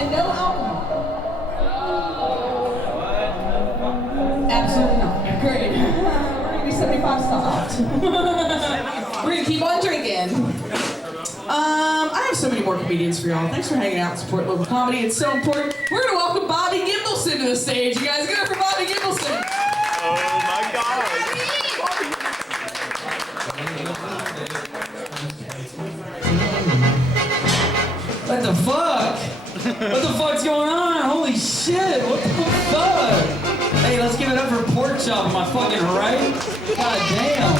and no alcohol. Absolutely not. Yeah, great. We're gonna be 75 stopped. We're gonna keep on drinking. I have so many more comedians for y'all. Thanks for hanging out and supporting local comedy. It's so important. We're gonna welcome Bobby Gimbelson to the stage. You guys, give it up for Bobby Gimbelson. Oh my God. What the fuck? What the fuck's going on? Holy shit, what the fuck? Hey, let's give it up for Pork Chop, am I fucking right? God damn.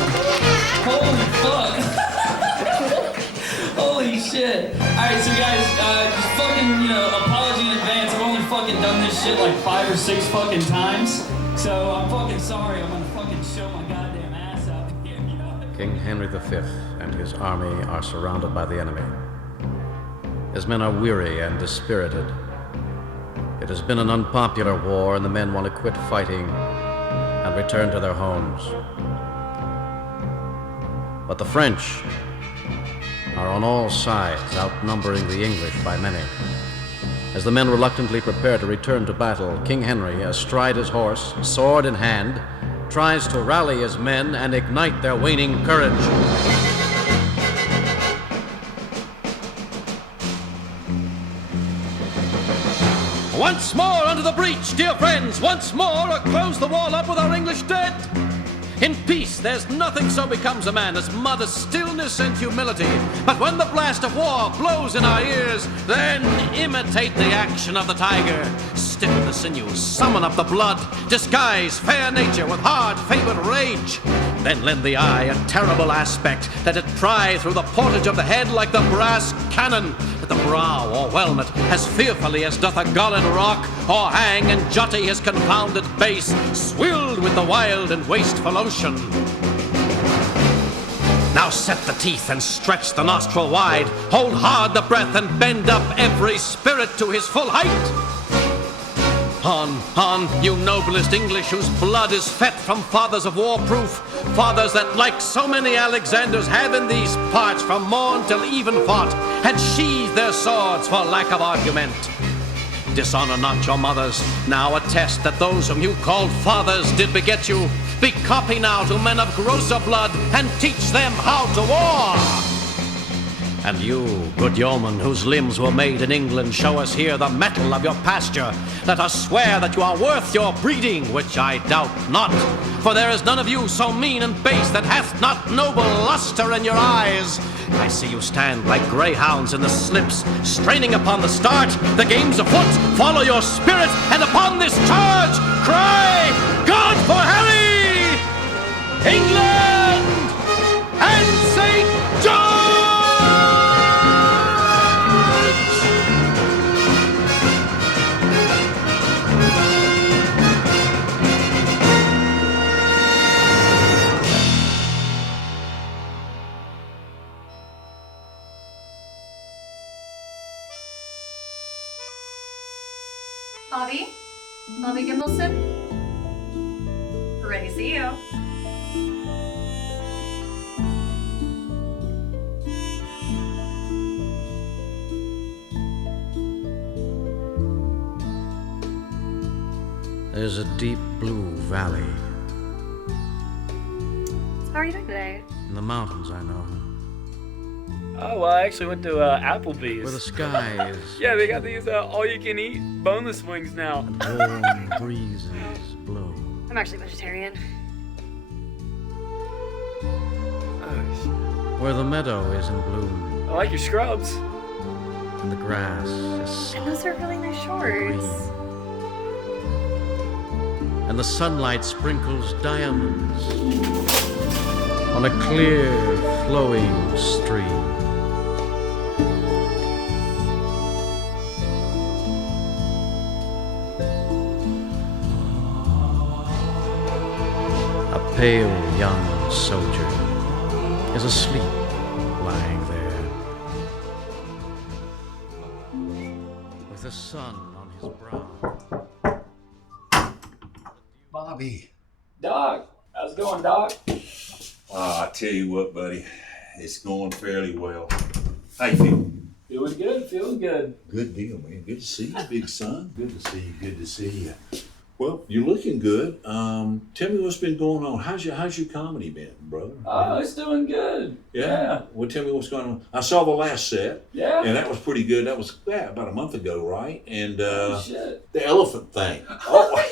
Holy fuck. Holy shit. Alright, so guys, just fucking, apology in advance. I've only fucking done this shit like 5 or 6 fucking times. So I'm fucking sorry. I'm gonna fucking show my goddamn ass out here. King Henry V and his army are surrounded by the enemy. His men are weary and dispirited. It has been an unpopular war, and the men want to quit fighting and return to their homes. But the French are on all sides, outnumbering the English by many. As the men reluctantly prepare to return to battle, King Henry, astride his horse, sword in hand, tries to rally his men and ignite their waning courage. Once more under the breach, dear friends, once more, or close the wall up with our English dead. In peace, there's nothing so becomes a man as modest stillness and humility. But when the blast of war blows in our ears, then imitate the action of the tiger. Stiffen the sinews, summon up the blood, disguise fair nature with hard-favored rage. Then lend the eye a terrible aspect, that it pry through the portage of the head like the brass cannon, that the brow o'erwhelm it as fearfully as doth a golden rock, or hang and jutty his confounded base, swilled with the wild and wasteful ocean. Now set the teeth and stretch the nostril wide, hold hard the breath and bend up every spirit to his full height. On, you noblest English, whose blood is fet from fathers of war-proof, fathers that, like so many Alexanders, have in these parts from morn till even fought, and sheathed their swords for lack of argument. Dishonor not your mothers, now attest that those whom you called fathers did beget you. Be copy now to men of grosser blood, and teach them how to war. And you, good yeoman, whose limbs were made in England, show us here the mettle of your pasture. Let us swear that you are worth your breeding, which I doubt not. For there is none of you so mean and base that hath not noble luster in your eyes. I see you stand like greyhounds in the slips, straining upon the start. The game's afoot, follow your spirit, and upon this charge, cry, God for Harry, England, and St. George! Bobby Gimbelson? We're ready to see you. There's a deep blue valley. How are you doing today? In the mountains, I know. Oh, well, I actually went to Applebee's. Where the sky is. Yeah, they got these all-you-can-eat boneless wings now. And warm breezes blow. I'm actually vegetarian. Where the meadow is in bloom. I like your scrubs. And the grass is And those are really nice shorts. green. And the sunlight sprinkles diamonds on a clear, flowing stream. A pale young soldier is asleep, lying there, with the sun on his brow. Bobby. Doc, how's it going, Doc? I tell you what, buddy, it's going fairly well. How you feel? Doing Doing good, feeling good. Good deal, man. Good to see you, big son. Good to see you. Good to see you. Well, you're looking good. Tell me what's been going on. How's your comedy been, brother? Oh, it's doing good. Yeah. Well, tell me what's going on. I saw the last set. Yeah. And that was pretty good. That was about a month ago, right? And Oh, shit. the elephant thing. Oh,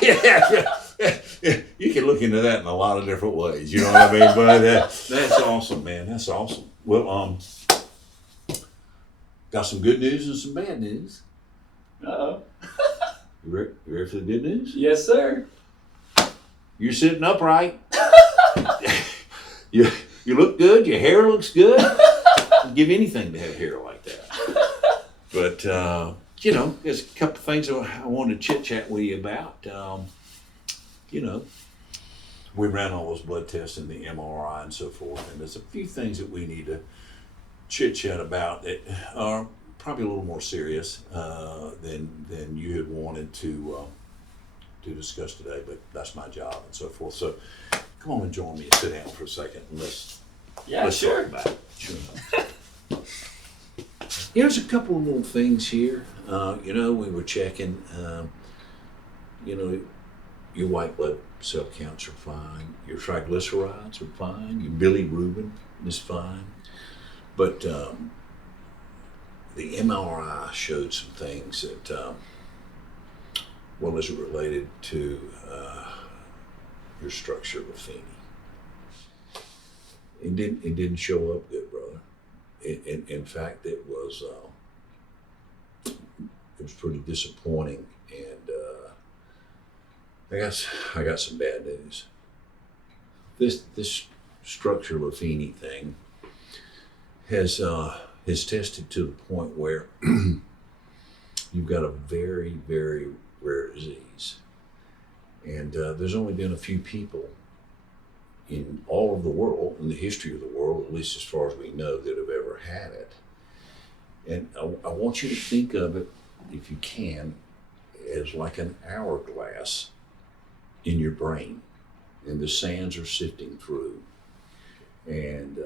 yeah. You can look into that in a lot of different ways. You know what I mean? But that's awesome, man. That's awesome. Well, got some good news and some bad news. Uh-oh. You ready for the good news? Yes, sir. You're sitting upright. You look good. Your hair looks good. I'd give anything to have hair like that. But there's a couple of things I wanted to chit chat with you about. We ran all those blood tests and the MRI and so forth, and there's a few things that we need to chit chat about that are probably a little more serious than you had wanted to discuss today, but that's my job and so forth. So come on and join me and sit down for a second and let's sure. talk about it. Sure. There's a couple of little things here. We were checking, your white blood cell counts are fine. Your triglycerides are fine. Your bilirubin is fine. But the MRI showed some things that, as it related to your structure of Affini. It didn't show up good, brother. In fact, it was pretty disappointing, and I got some bad news. This structure of Affini thing has tested to the point where you've got a very, very rare disease. And there's only been a few people in all of the world, in the history of the world, at least as far as we know, that have ever had it. And I want you to think of it, if you can, as like an hourglass in your brain. And the sands are sifting through. And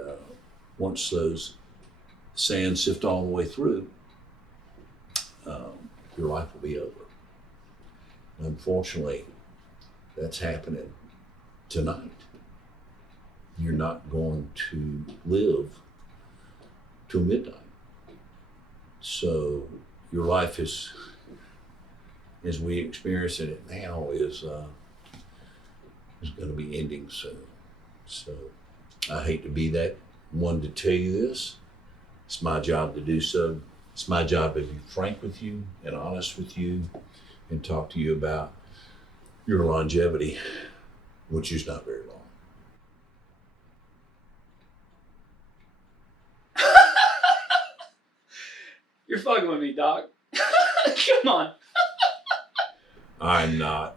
once those sands sift all the way through, your life will be over. Unfortunately, that's happening tonight. You're not going to live till midnight. So your life is, as we experience it now, is going to be ending soon. So I hate to be that one to tell you this. It's my job to do so. It's my job to be frank with you and honest with you and talk to you about your longevity, which is not very long. You're fucking with me, Doc. Come on. I'm not.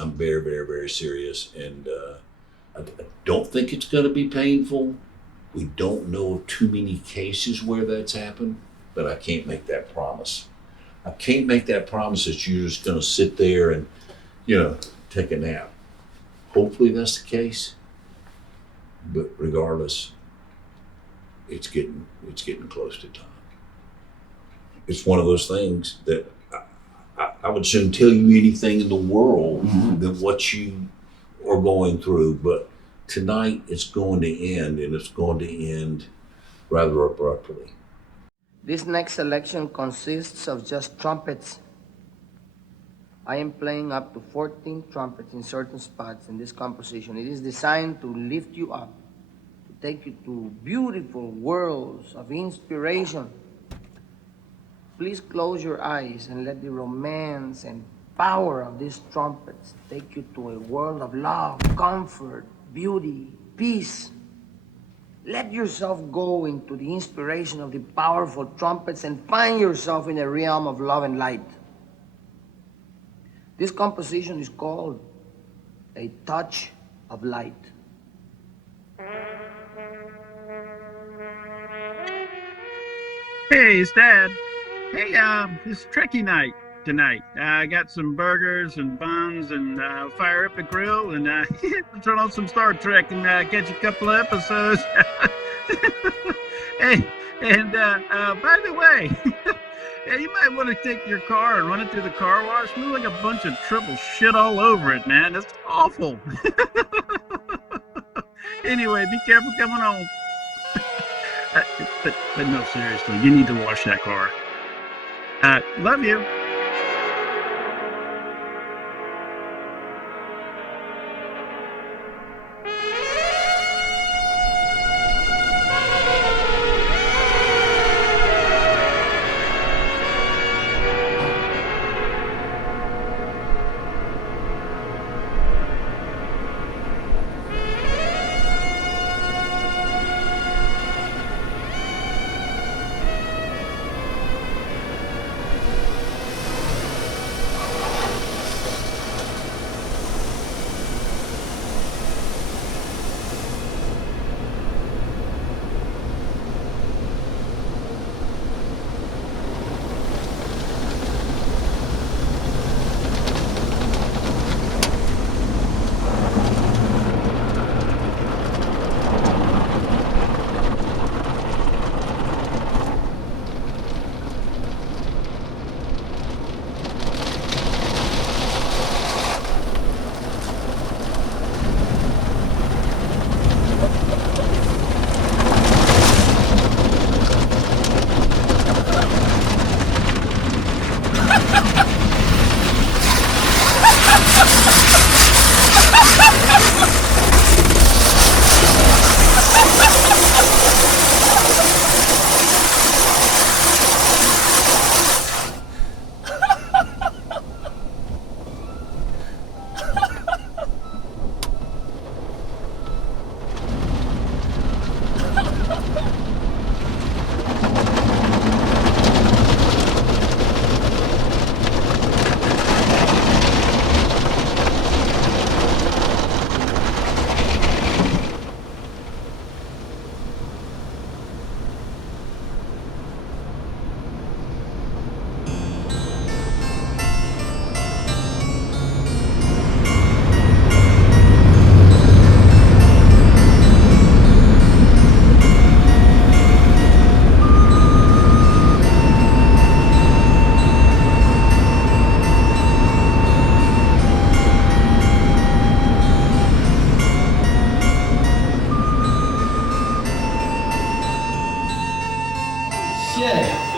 I'm very, very, very serious, and I don't think it's going to be painful. We don't know of too many cases where that's happened, but I can't make that promise. I can't make that promise that you're just going to sit there and, take a nap. Hopefully that's the case, but regardless, it's getting close to time. It's one of those things that I would soon tell you anything in the world than what you are going through, but tonight it's going to end, and it's going to end rather abruptly. This next selection consists of just trumpets. I am playing up to 14 trumpets in certain spots in this composition. It is designed to lift you up, to take you to beautiful worlds of inspiration. Please close your eyes and let the romance and power of these trumpets take you to a world of love, comfort, beauty, peace. Let yourself go into the inspiration of the powerful trumpets and find yourself in a realm of love and light. This composition is called A Touch of Light. Hey, it's Dad. Hey, it's Trekkie night tonight. I got some burgers and buns and fire up the grill and turn on some Star Trek and catch a couple of episodes. Hey, and by the way, yeah, you might want to take your car and run it through the car wash. We look like a bunch of triple shit all over it, man. That's awful. Anyway, be careful coming home. But no, seriously, you need to wash that car. Love you.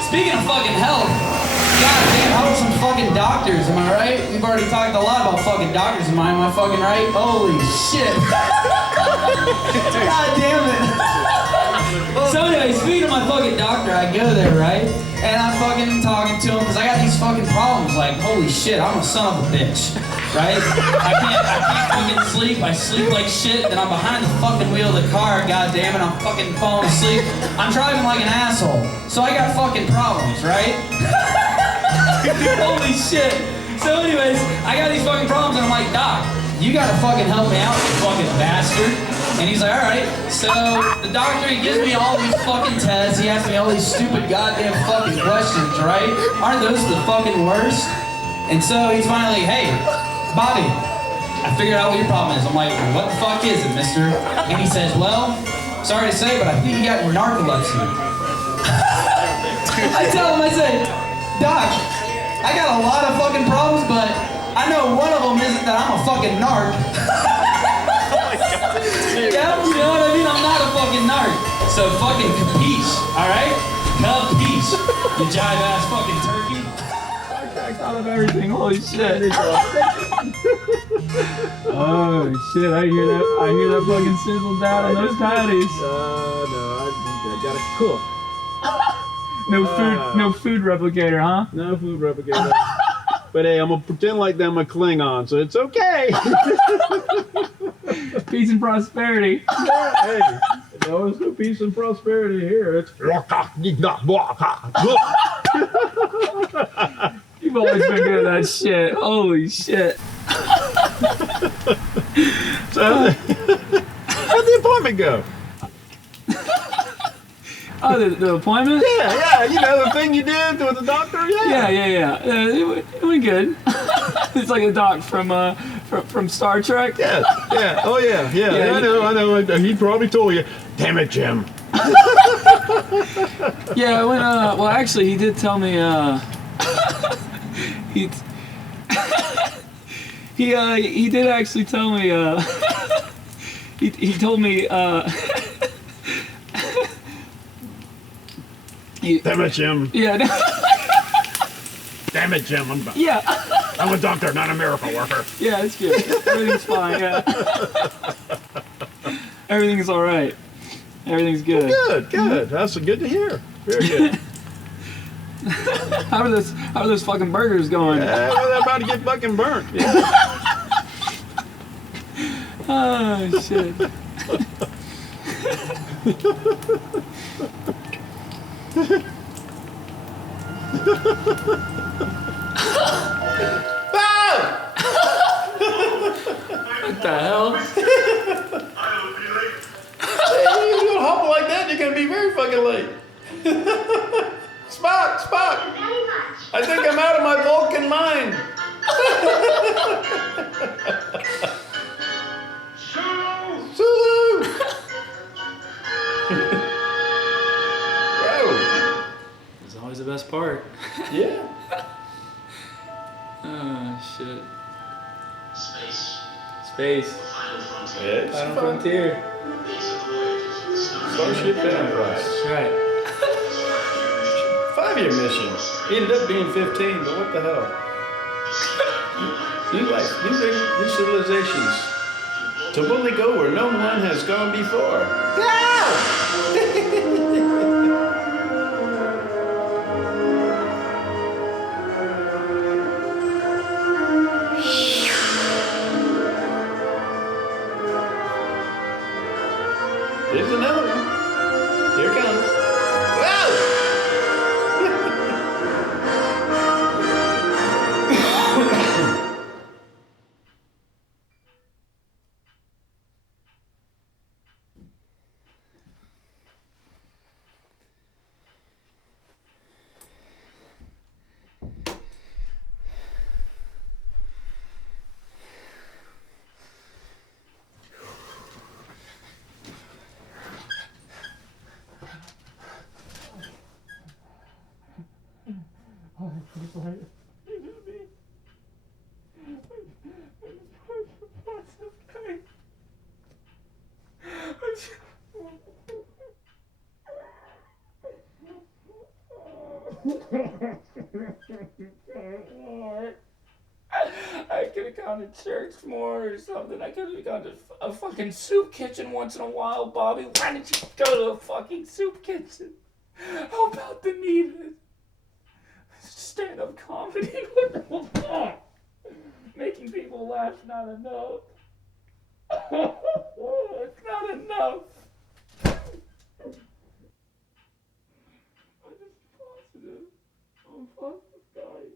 Speaking of fucking health, goddamn, how about some fucking doctors, am I right? We've already talked a lot about fucking doctors, am I fucking right? Holy shit. God damn it. So anyway, speaking of my fucking doctor, I go there, right? And I'm fucking talking to him, because I got these fucking problems, like, holy shit, I'm a son of a bitch, right? I can't fucking sleep, I sleep like shit, then I'm behind the fucking wheel of the car, god damn it, I'm fucking falling asleep. I'm driving like an asshole, so I got fucking problems, right? Holy shit. So anyways, I got these fucking problems, and I'm like, Doc, you gotta fucking help me out, you fucking bastard. And he's like, all right. So the doctor, he gives me all these fucking tests. He asks me all these stupid goddamn fucking questions, right? Aren't those the fucking worst? And so he's finally like, hey, Bobby, I figured out what your problem is. I'm like, what the fuck is it, mister? And he says, well, sorry to say, but I think you got narcolepsy. I tell him, I say, Doc, I got a lot of fucking problems, but I know one of them isn't that I'm a fucking narc. Yeah, you know what I mean? I'm not a fucking narc. So fucking capiche, alright? Capiche. You jive ass fucking turkey. I cracked out of everything, holy shit. Oh shit, I hear that fucking sizzle down on those patties. No, I gotta cook. No food replicator, huh? No food replicator. But hey, I'm gonna pretend like I'm a Klingon, so it's okay. Peace and prosperity. Yeah, hey, there's no peace and prosperity here. It's You've always been good at that shit. Holy shit. So, how'd the appointment go? Oh, the appointment? Yeah, you know, the thing you did with the doctor, Yeah. It went good. It's like a doc from Star Trek. Yeah. Oh, yeah. I know. He probably told you. Damn it, Jim. Yeah, when well, actually, he did tell me he he did actually tell me he told me Damn it, Jim. yeah. Damn it, Jim. Yeah. I'm a doctor, not a miracle worker. Yeah, it's good. Everything's fine, yeah. Everything's all right. Everything's good. Good. That's good to hear. Very good. How are those fucking burgers going? Well, they're about to get fucking burnt. Yeah. Oh, shit. What the hell? Hey, you're gonna hobble like that, you're gonna be very fucking late. Spock! I think I'm out of my Vulcan mind. Sulu! Whoa. It's always the best part. Yeah. Oh, shit. Space. Yeah, Final frontier. Starship Enterprise. That's right. 5-year mission. He ended up being 15, but what the hell? New civilizations. To boldly go where no one has gone before. Here's another one. Here it comes. Wow! I could have gone to church more or something. I could have gone to a fucking soup kitchen once in a while, Bobby. Why did you go to a fucking soup kitchen? How about the needed stand-up comedy? What the fuck? Making people laugh not enough. It's not enough. I'm just positive. I'm positive, guys.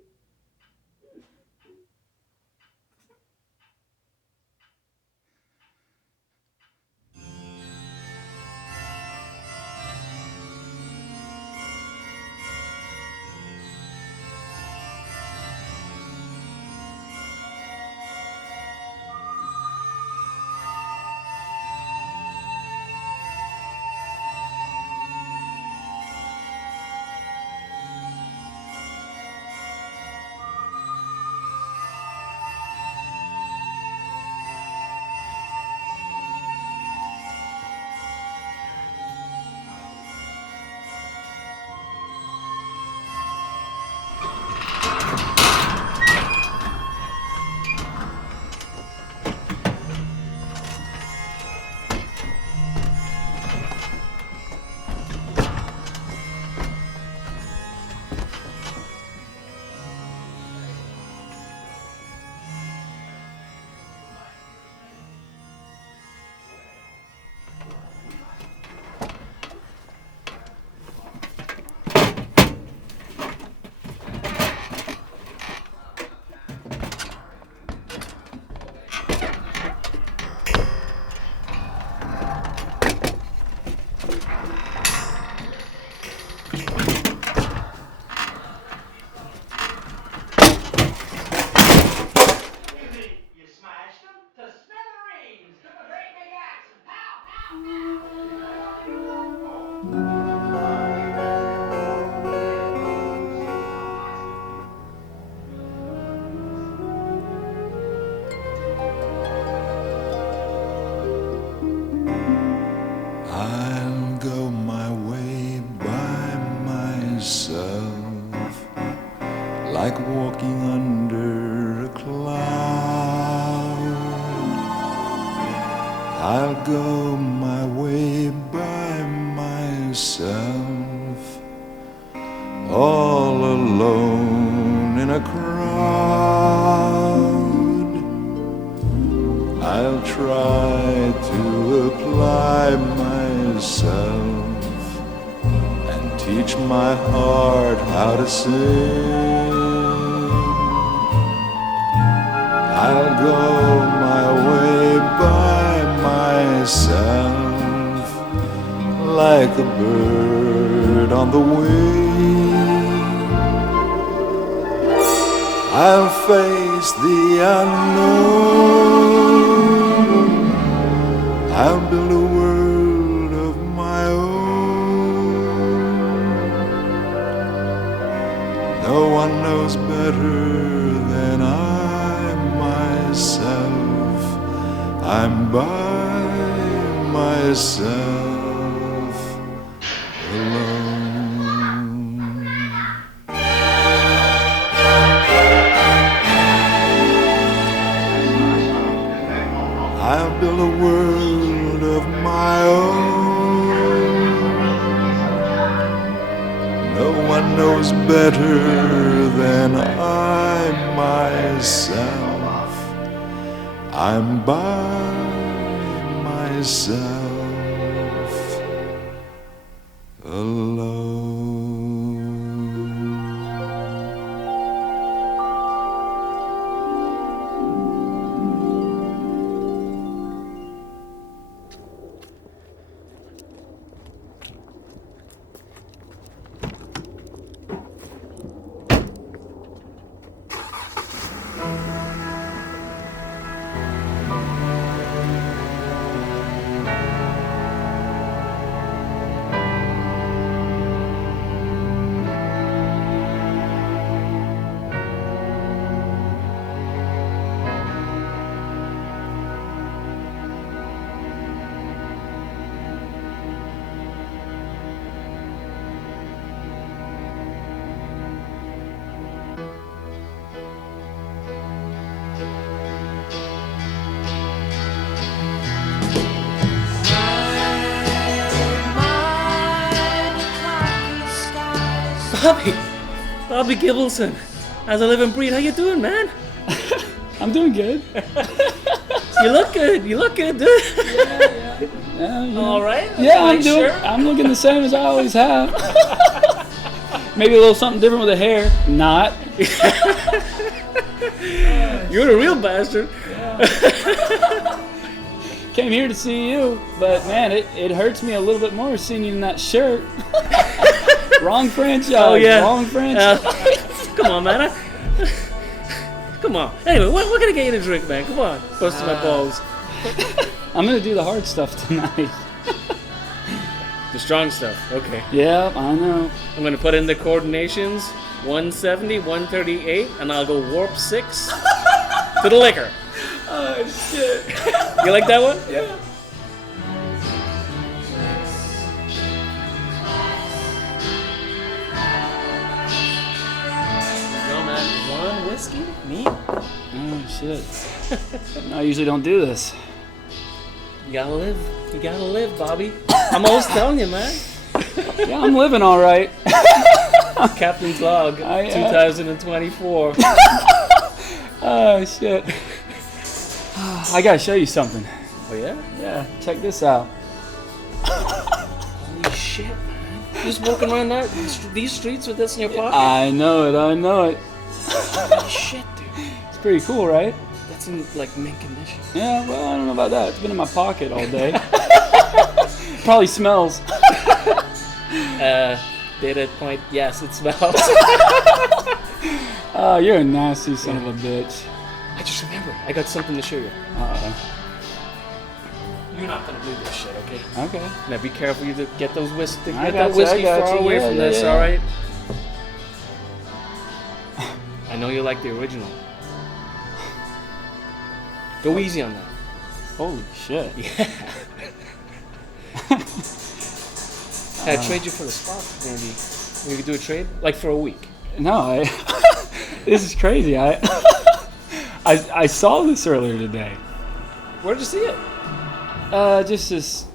I'll go my way by myself, like walking under a cloud. I'll go my way by myself, all alone in a crowd. I'll try to apply myself and teach my heart how to sing. I'll go my way by myself, like a bird on the wing. I'll face the unknown. I'll build a world of my own. No one knows better than I myself. I'm by myself alone. I'll build a world of my own. No one knows better than I myself. I'm by myself alone. Bobby Gibbleson. As I live and breathe, how you doing, man? I'm doing good. You look good. You look good, dude. Yeah, all right. Yeah, I'm looking the same as I always have. Maybe a little something different with the hair. Not. You're the real bastard. Came here to see you, but man, it hurts me a little bit more seeing you in that shirt. Wrong franchise. Oh yeah. Wrong franchise. Come on, man. Come on. Anyway, what can I get you to drink, man? Come on. Busting my balls. I'm gonna do the hard stuff tonight. The strong stuff. Okay. Yeah, I know. I'm gonna put in the coordinations 170, 138, and I'll go warp 6 to the liquor. Oh shit. You like that one? Yeah. One whiskey? Me? Oh shit. I usually don't do this. You gotta live. You gotta live, Bobby. I'm always telling you, man. Yeah, I'm living all right. Captain's log, 2024. Oh shit. I gotta show you something. Oh yeah? Yeah, check this out. Holy shit, man. You just walking around these streets with this in your pocket? I know it. Holy shit, dude. It's pretty cool, right? That's in like mint condition. Yeah, well, I don't know about that. It's been in my pocket all day. Probably smells. Data point, yes, it smells. Oh, you're a nasty son of a bitch. I just remembered. I got something to show you. You're not gonna believe this shit, okay? Okay. Now be careful you get those whiskey, I get got that you, I whiskey got far you. away Yeah, from yeah, this, yeah. all right? I know you like the original. Go easy on that. Holy shit. Yeah. I'd trade you for the spot, maybe. We could do a trade, like for a week. No, this is crazy. I saw this earlier today. Where'd you see it? Just this.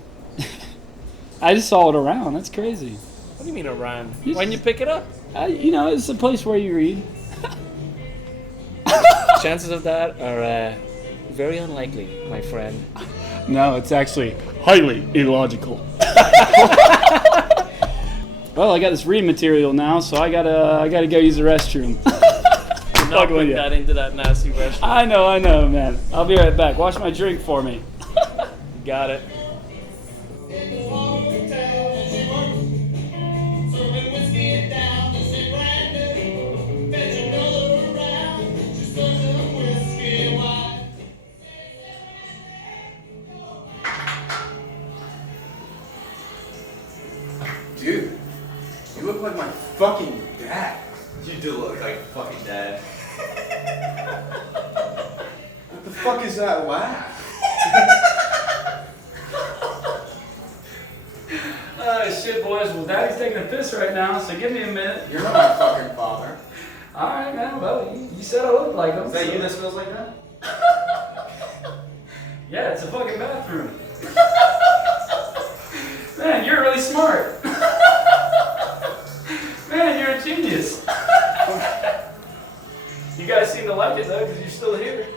I just saw it around. That's crazy. What do you mean around? Why didn't you pick it up? It's a place where you read. Chances of that are very unlikely, my friend. No, it's actually highly illogical. Well, I got this reading material now, so I gotta go use the restroom. You're not putting that into that nasty restroom. I know, man. I'll be right back. Wash my drink for me. Got it. Dude, you look like my fucking dad. You do look like fucking dad. What the fuck is that laugh? Shit, boys. Well, Daddy's taking a piss right now, so give me a minute. You're not my fucking father. All right, man. Well, you said I looked like him. Is that you that smells like that? Yeah, it's a fucking bathroom. Man, you're really smart. Man, you're a genius. You guys seem to like it, though, because you're still here.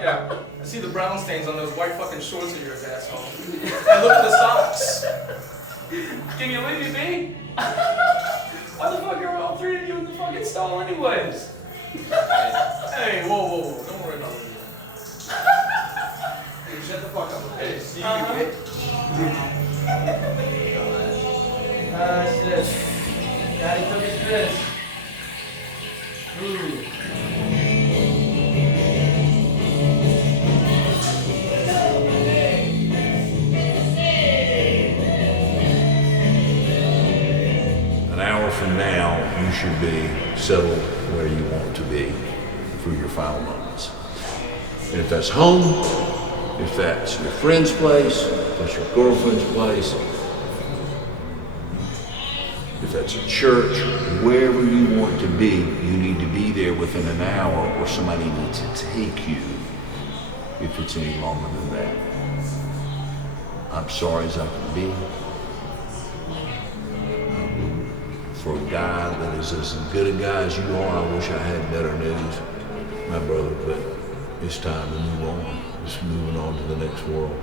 Yeah. I see the brown stains on those white fucking shorts of yours, asshole. And look at the socks. Can you leave me be? Why the fuck are all three of you in the fucking stall anyways? Hey, whoa. Don't worry about it. Hey, shut the fuck up. Hey, see you, Shit. Daddy took his piss. Ooh. An hour from now, you should be settled where you want to be for your final moments. And if that's home, if that's your friend's place, if that's your girlfriend's place, if that's a church, wherever you want to be, you need to be there within an hour or somebody needs to take you if it's any longer than that. I'm sorry as I can be. For a guy that is as good a guy as you are, I wish I had better news, my brother, but it's time to move on. Just moving on to the next world.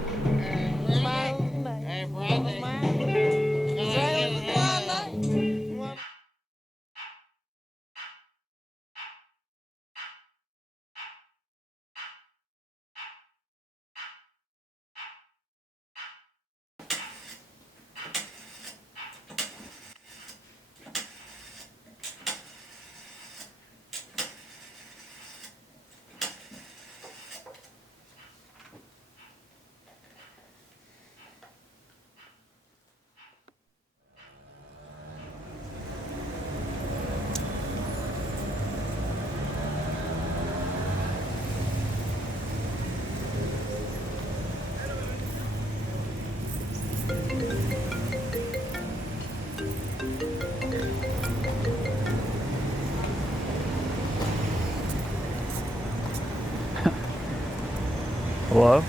Hello?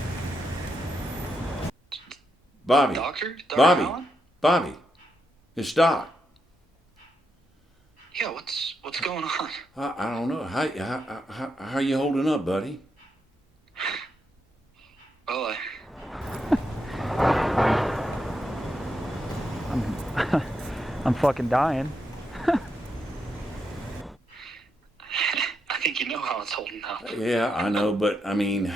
Bobby. Doctor? Dr. Bobby. Allen? Bobby. It's Doc. Yeah, what's going on? I don't know. How are you holding up, buddy? Well, I'm fucking dying. I think you know how it's holding up. Yeah, I know, but I mean,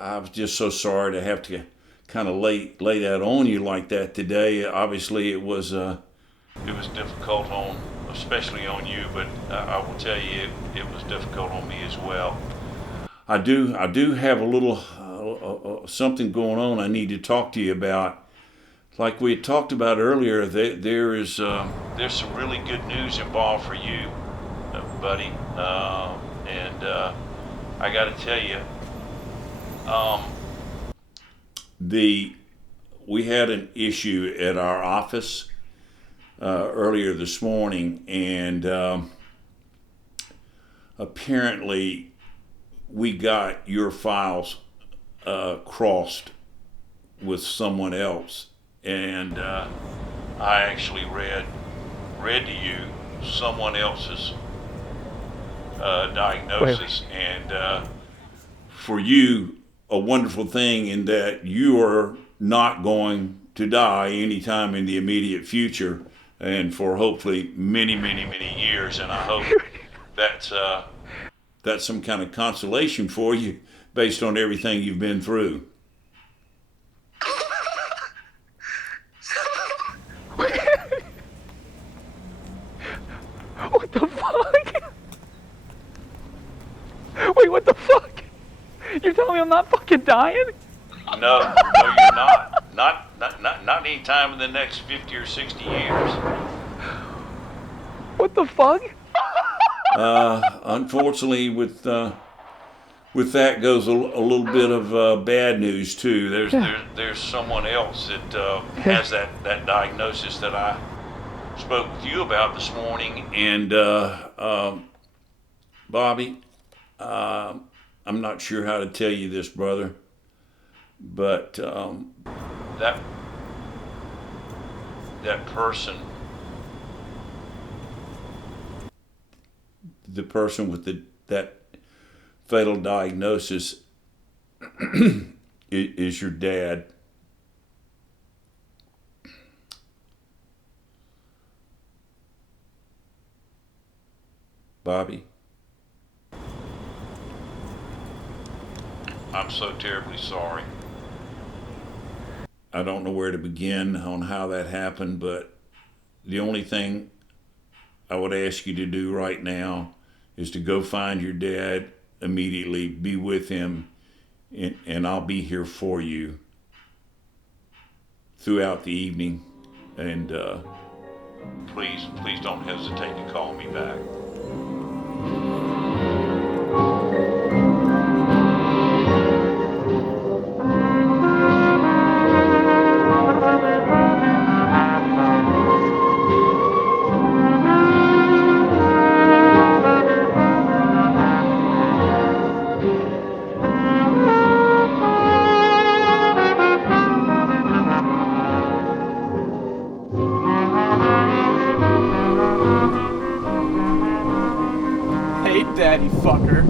I was just so sorry to have to kind of lay that on you like that today. Obviously, it was difficult especially on you, but I will tell you, it was difficult on me as well. I do have a little something going on I need to talk to you about. Like we had talked about earlier, there's some really good news involved for you, buddy. And I got to tell you, we had an issue at our office earlier this morning, and apparently we got your files crossed with someone else, and I actually read to you someone else's diagnosis. Wait. And for you, a wonderful thing in that you are not going to die anytime in the immediate future, and for hopefully many, many, many years. And I hope that's some kind of consolation for you based on everything you've been through. What the fuck? Wait, what the fuck? You're telling me I'm not fucking dying? No, you're not. Not any time in the next 50 or 60 years. What the fuck? Unfortunately, with that goes a little bit of bad news too. There's someone else that has that diagnosis that I spoke with you about this morning, and Bobby, I'm not sure how to tell you this, brother, but that person, the person with that fatal diagnosis is your dad. Bobby, I'm so terribly sorry. I don't know where to begin on how that happened, but the only thing I would ask you to do right now is to go find your dad immediately, be with him, and I'll be here for you throughout the evening. And please don't hesitate to call me back. Hey, daddy fucker.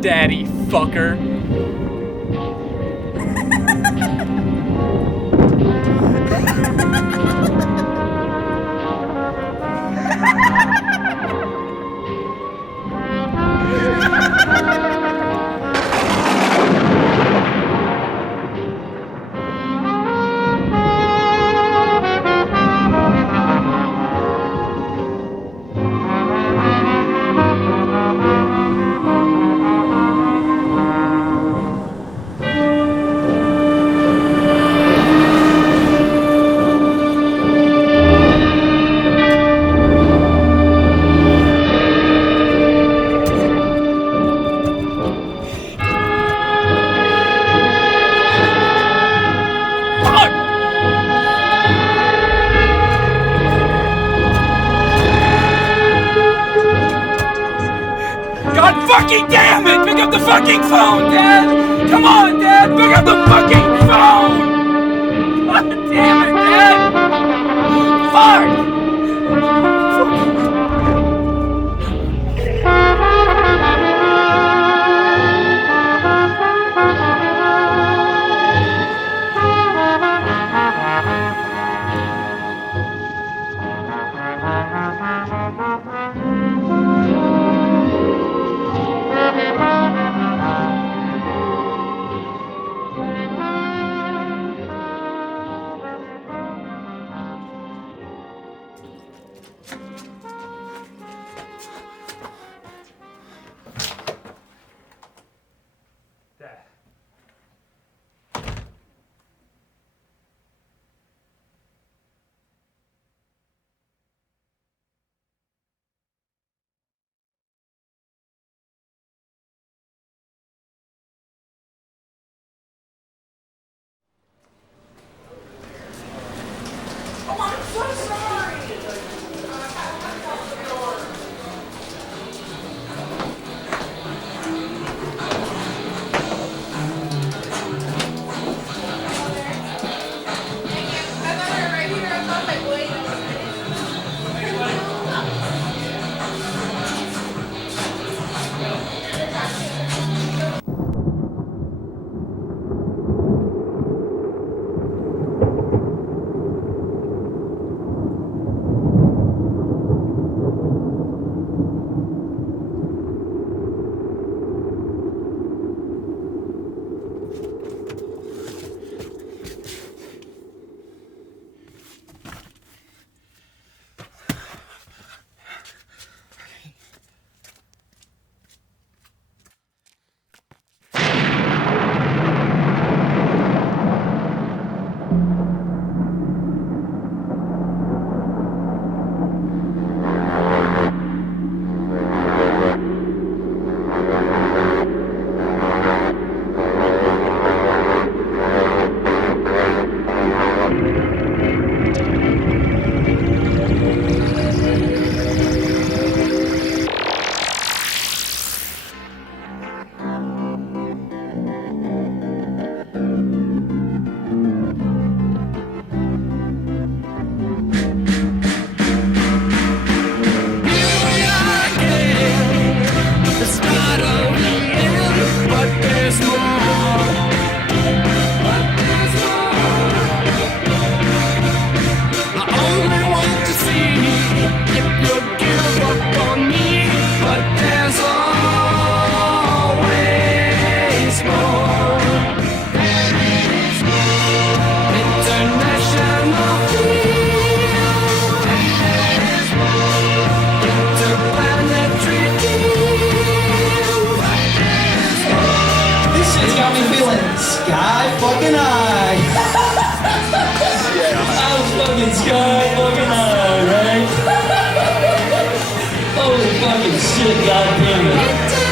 Daddy fucker. Fucking damn it! Pick up the fucking phone, Dad! Come on, Dad! Pick up the fucking phone! God damn it, Dad! Fuck!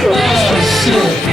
Oh, shit.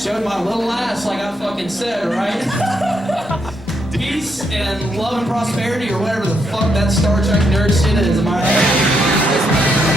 Showed my little ass like I fucking said, right? Peace and love and prosperity or whatever the fuck that Star Trek nerd shit is, am I right?